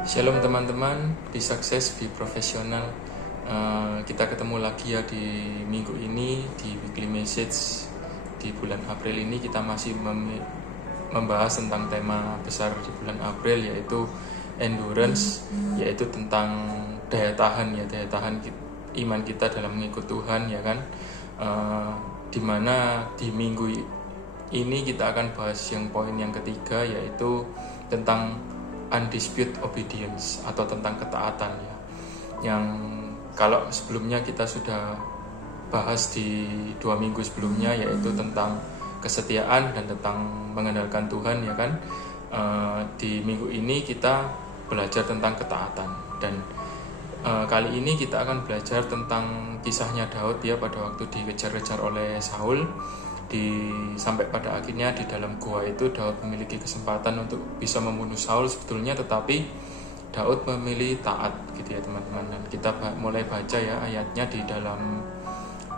Shalom teman-teman, be sukses, be profesional. Kita ketemu lagi ya di minggu ini di weekly message. Di bulan April ini kita masih membahas tentang tema besar di bulan April, yaitu endurance, yaitu tentang daya tahan iman kita dalam mengikut Tuhan, ya kan. Dimana di minggu ini kita akan bahas yang poin yang ketiga, yaitu tentang undisputed obedience atau tentang ketaatan, ya. Yang kalau sebelumnya kita sudah bahas di 2 minggu sebelumnya, yaitu tentang kesetiaan dan tentang mengandalkan Tuhan, ya kan. Di minggu ini kita belajar tentang ketaatan, dan kali ini kita akan belajar tentang kisahnya Daud, ya, pada waktu dikejar-kejar oleh Saul. Sampai pada akhirnya di dalam gua itu Daud memiliki kesempatan untuk bisa membunuh Saul sebetulnya, tetapi Daud memilih taat, gitu ya teman-teman. Dan kita mulai baca ya ayatnya di dalam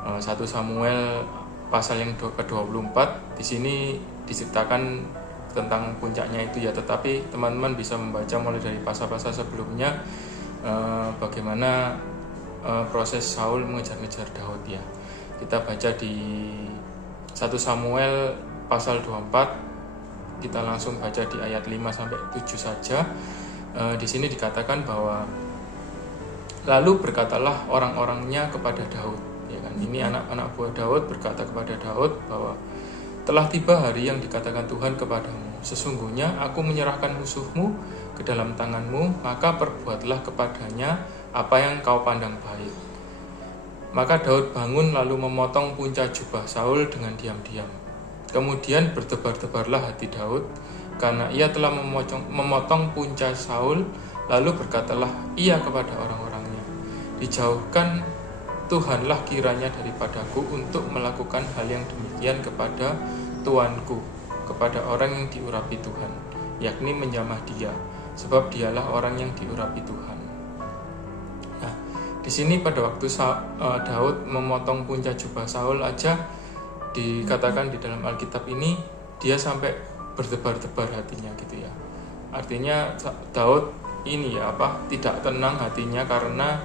1 Samuel pasal yang ke-24. Di sini diceritakan tentang puncaknya itu, ya, tetapi teman-teman bisa membaca mulai dari pasal-pasal sebelumnya, bagaimana proses Saul mengejar-ngejar Daud, ya. Kita baca di 1 Samuel pasal 24, kita langsung baca di ayat 5-7 saja. Di sini dikatakan bahwa lalu berkatalah orang-orangnya kepada Daud, ya kan. Ini anak-anak buah Daud berkata kepada Daud bahwa telah tiba hari yang dikatakan Tuhan kepadamu, sesungguhnya aku menyerahkan musuhmu ke dalam tanganmu, maka perbuatlah kepadanya apa yang kau pandang baik. Maka Daud bangun lalu memotong puncak jubah Saul dengan diam-diam. Kemudian berdebar-debarlah hati Daud karena ia telah memotong puncak Saul. Lalu berkatalah ia kepada orang-orangnya, dijauhkan Tuhanlah kiranya daripadaku untuk melakukan hal yang demikian kepada tuanku, kepada orang yang diurapi Tuhan, yakni menjamah dia, sebab dialah orang yang diurapi Tuhan. Di sini pada waktu Daud memotong puncak jubah Saul aja, dikatakan di dalam Alkitab ini dia sampai berdebar-debar hatinya, gitu ya. Artinya Daud ini tidak tenang hatinya karena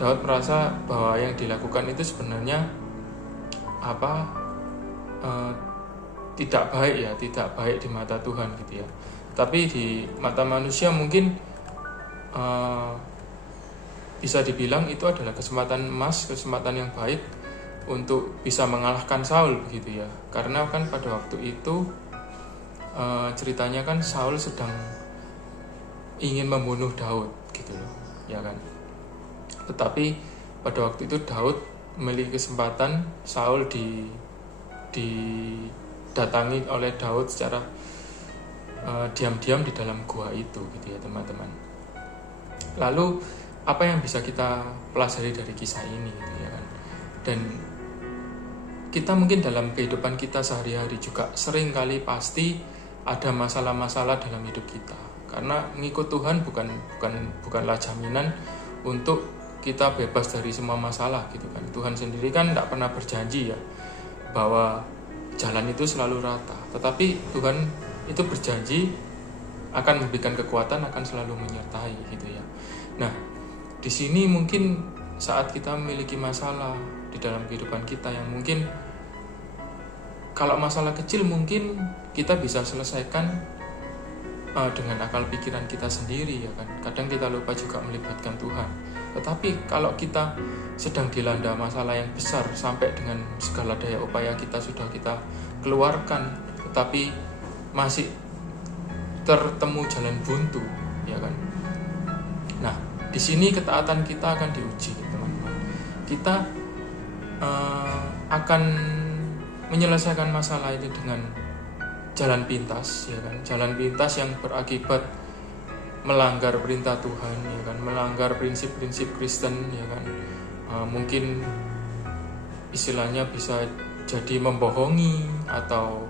Daud merasa bahwa yang dilakukan itu sebenarnya tidak baik di mata Tuhan, gitu ya. Tapi di mata manusia mungkin bisa dibilang itu adalah kesempatan emas, kesempatan yang baik untuk bisa mengalahkan Saul, begitu ya. Karena kan pada waktu itu ceritanya kan Saul sedang ingin membunuh Daud, gitu loh, ya kan. Tetapi pada waktu itu Daud memiliki kesempatan, Saul didatangi oleh Daud secara diam-diam di dalam gua itu, gitu ya teman-teman. Lalu apa yang bisa kita pelajari dari kisah ini, gitu ya kan. Dan kita mungkin dalam kehidupan kita sehari-hari juga sering kali pasti ada masalah-masalah dalam hidup kita. Karena mengikut Tuhan bukanlah jaminan untuk kita bebas dari semua masalah, gitu kan. Tuhan sendiri kan tidak pernah berjanji ya bahwa jalan itu selalu rata. Tetapi Tuhan itu berjanji akan memberikan kekuatan, akan selalu menyertai, gitu ya. Nah, di sini mungkin saat kita memiliki masalah di dalam kehidupan kita yang mungkin kalau masalah kecil mungkin kita bisa selesaikan dengan akal pikiran kita sendiri, ya kan. Kadang kita lupa juga melibatkan Tuhan. Tetapi kalau kita sedang dilanda masalah yang besar sampai dengan segala daya upaya kita sudah kita keluarkan, tetapi masih tertemu jalan buntu, ya kan. Nah, di sini ketaatan kita akan diuji, teman-teman. Kita akan menyelesaikan masalah itu dengan jalan pintas, ya kan. Jalan pintas yang berakibat melanggar perintah Tuhan, ya kan, melanggar prinsip-prinsip Kristen, ya kan. Mungkin istilahnya bisa jadi membohongi atau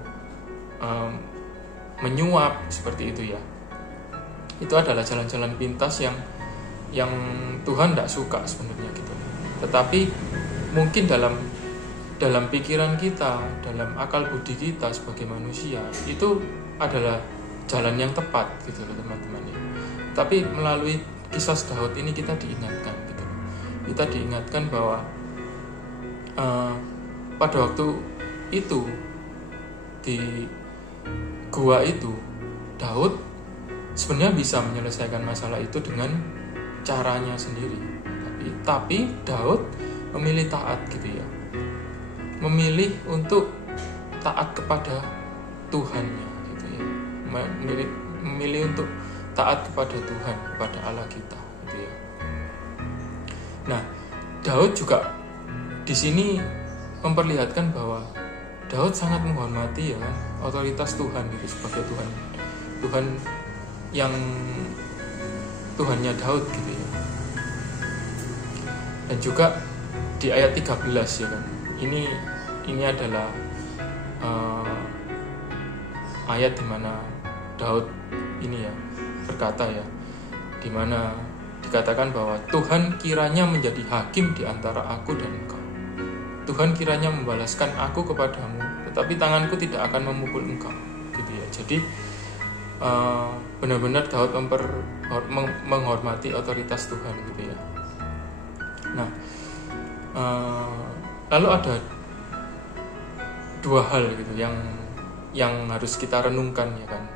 menyuap, seperti itu ya. Itu adalah jalan-jalan pintas yang Tuhan tidak suka sebenarnya, gitu. Tetapi mungkin dalam pikiran kita, dalam akal budi kita sebagai manusia, itu adalah jalan yang tepat, gitu teman-teman ya. Tapi melalui kisah Daud ini kita diingatkan gitu. Kita diingatkan bahwa pada waktu itu di gua itu Daud sebenarnya bisa menyelesaikan masalah itu dengan caranya sendiri. Tapi Daud memilih taat gitu ya. Memilih untuk taat kepada Tuhannya gitu ya. Memilih untuk taat kepada Tuhan, kepada Allah kita gitu ya. Nah, Daud juga di sini memperlihatkan bahwa Daud sangat menghormati ya kan otoritas Tuhan gitu sebagai Tuhan. Tuhan yang Tuhannya Daud gitu ya. Dan juga di ayat 13 ya kan. Ini adalah ayat di mana Daud ini ya berkata ya, di mana dikatakan bahwa Tuhan kiranya menjadi hakim di antara aku dan engkau. Tuhan kiranya membalaskan aku kepadamu, tetapi tanganku tidak akan memukul engkau. Gitu ya. Jadi benar-benar Daud menghormati otoritas Tuhan gitu ya. Nah, lalu ada dua hal gitu yang harus kita renungkan ya kan.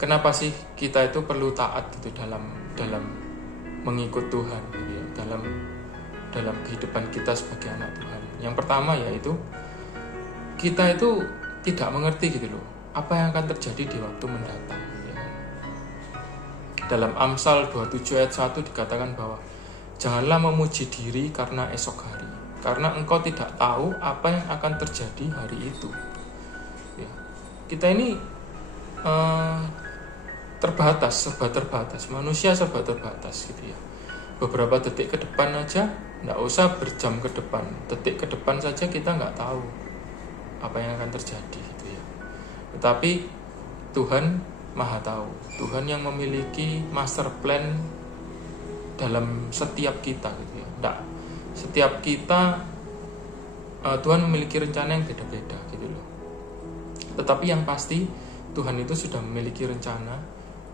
Kenapa sih kita itu perlu taat gitu dalam mengikut Tuhan gitu ya, dalam kehidupan kita sebagai anak Tuhan. Yang pertama yaitu kita itu tidak mengerti gitu loh apa yang akan terjadi di waktu mendatang ya kan? Dalam Amsal 27 ayat 1 dikatakan bahwa janganlah memuji diri karena esok hari, karena engkau tidak tahu apa yang akan terjadi hari itu ya. Kita ini serba terbatas, manusia serba terbatas gitu ya. Beberapa detik ke depan aja, nggak usah berjam ke depan, detik ke depan saja kita nggak tahu apa yang akan terjadi gitu ya. Tetapi Tuhan Maha tahu, Tuhan yang memiliki master plan dalam setiap kita gitu ya. Nggak, setiap kita Tuhan memiliki rencana yang beda-beda gitu loh. Tetapi yang pasti Tuhan itu sudah memiliki rencana,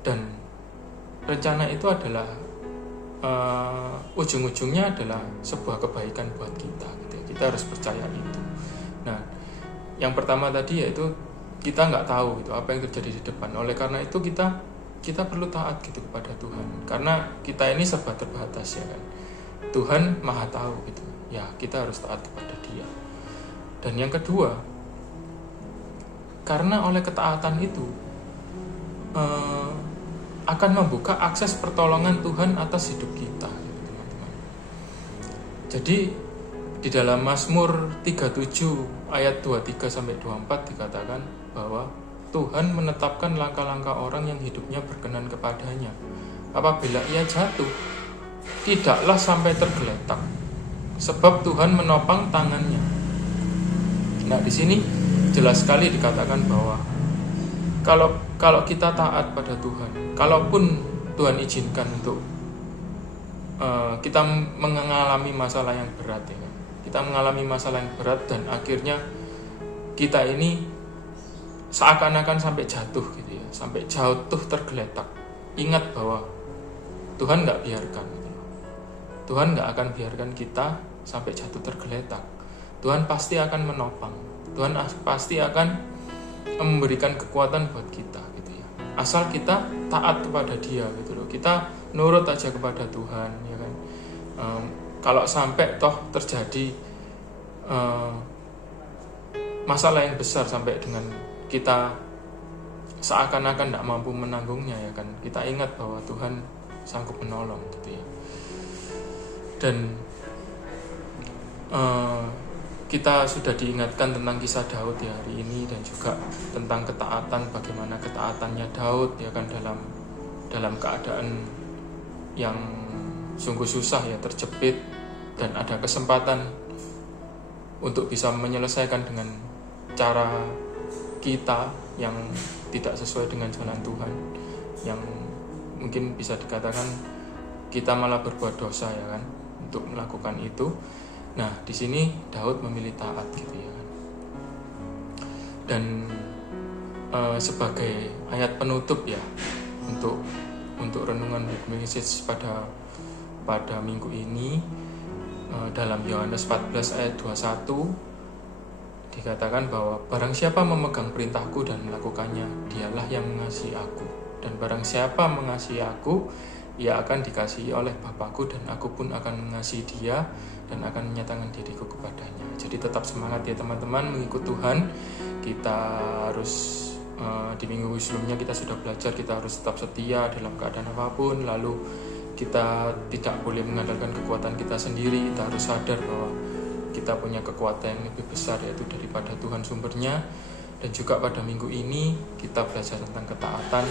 dan rencana itu adalah ujung-ujungnya adalah sebuah kebaikan buat kita gitu ya. Kita harus percaya itu. Nah, yang pertama tadi yaitu kita nggak tahu gitu apa yang terjadi di depan. Oleh karena itu kita perlu taat gitu kepada Tuhan, karena kita ini serba terbatas ya kan. Tuhan Maha tahu gitu ya, kita harus taat kepada Dia. Dan yang kedua, karena oleh ketaatan itu akan membuka akses pertolongan Tuhan atas hidup kita gitu, teman-teman. Jadi di dalam Mazmur 37 ayat 23-24 dikatakan bahwa Tuhan menetapkan langkah-langkah orang yang hidupnya berkenan kepadanya. Apabila ia jatuh, tidaklah sampai tergeletak, sebab Tuhan menopang tangannya. Nah, di sini jelas sekali dikatakan bahwa kalau kita taat pada Tuhan, kalaupun Tuhan izinkan untuk kita mengalami masalah yang berat ya, kita mengalami masalah yang berat dan akhirnya kita ini seakan-akan sampai jatuh gitu ya, sampai jatuh tergeletak. Ingat bahwa Tuhan nggak biarkan gitu. Tuhan nggak akan biarkan kita sampai jatuh tergeletak. Tuhan pasti akan menopang. Tuhan pasti akan memberikan kekuatan buat kita gitu ya. Asal kita taat kepada Dia gitu loh. Kita nurut aja kepada Tuhan ya kan. Kalau sampai toh terjadi masalah yang besar sampai dengan kita seakan-akan tidak mampu menanggungnya ya kan, kita ingat bahwa Tuhan sanggup menolong gitu ya. Dan kita sudah diingatkan tentang kisah Daud ya hari ini, dan juga tentang ketaatan, bagaimana ketaatannya Daud ya kan dalam keadaan yang sungguh susah ya, terjepit, dan ada kesempatan untuk bisa menyelesaikan dengan cara kita yang tidak sesuai dengan jalan Tuhan, yang mungkin bisa dikatakan kita malah berbuat dosa ya kan untuk melakukan itu. Nah, di sini Daud memilih taat gitu ya kan. Dan sebagai ayat penutup ya untuk untuk renungan weekly message pada minggu ini, dalam Yohanes 14 ayat 21 dikatakan bahwa barang siapa memegang perintahku dan melakukannya, dialah yang mengasihi aku. Dan barang siapa mengasihi aku, ia akan dikasihi oleh Bapakku, dan aku pun akan mengasihi dia dan akan menyatakan diriku kepadanya. Jadi tetap semangat ya teman-teman mengikut Tuhan. Kita harus di minggu sebelumnya kita sudah belajar kita harus tetap setia dalam keadaan apapun. Lalu kita tidak boleh mengandalkan kekuatan kita sendiri. Kita harus sadar bahwa kita punya kekuatan yang lebih besar, yaitu daripada Tuhan sumbernya. Dan juga pada minggu ini kita belajar tentang ketaatan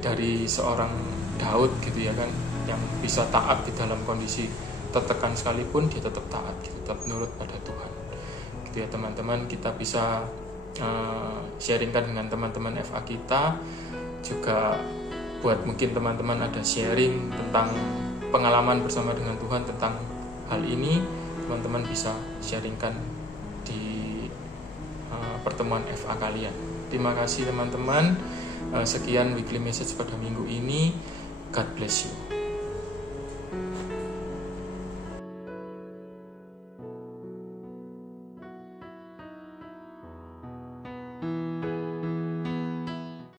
dari seorang Daud gitu ya kan, yang bisa taat di dalam kondisi tertekan sekalipun dia tetap taat, tetap nurut pada Tuhan gitu ya teman-teman. Kita bisa sharingkan dengan teman-teman FA kita juga, buat mungkin teman-teman ada sharing tentang pengalaman bersama dengan Tuhan tentang hal ini, teman-teman bisa sharingkan di pertemuan FA kalian. Terima kasih teman-teman. Sekian weekly message pada minggu ini. God bless you.